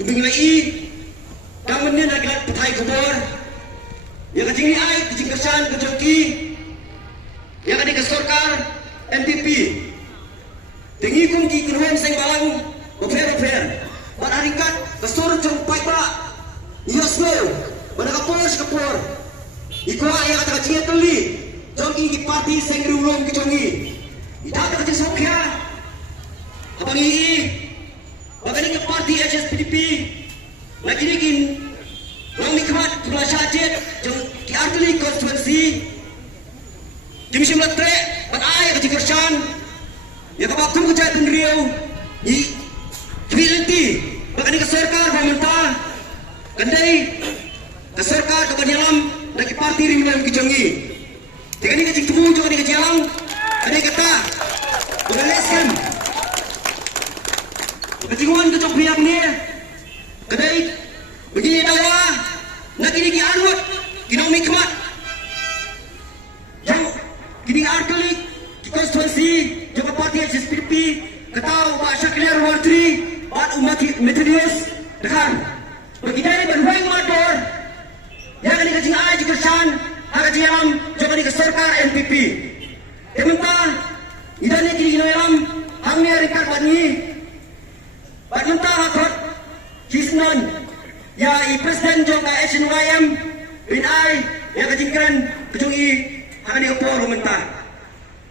Ibingai Kamannya naglat petai kubur yang kecing ni ai kecing kesan kejoki yang kadi kesorkar MPP tinggi kong ki kenuan seng balang ofer pada harikat kesor jompai ba yosmo pada kapor ikua yang kata kecing teli joki di parti seng riulong kejongi ida kata kecing sokya abang ini bagani ke parti HSPDP lagi ni Orang nikmat pula syajid jom di artili konstituensi Jimmy Simlatre ban ai ke Kersan ya ka baktum ke jatun Riau ni kbilenti bagani ke sarkar pemerintah kandai ke sarkar ke banyalam dari parti Rimlan ke Jongi tegani ke tumu jo ke jalang ada kata berleskan ketinguan ke jok pihak ni kandai begini dawa nak kini ki anwat kinong mikmat yang kini arkalik ki konstituensi joko parti HSPDP ketau Pak Syaklir Wartri Pak Umat Metodius dengan begini berhuang motor yang kini kecing ai di Kersan agak jam joko ni keserkar MPP tementang idan ni kini inoyam hamnya rekat bani bat mentah hakot kisnon ya Presiden juga SNYM bin ai yang kecingkan kejungi akan diopor mentah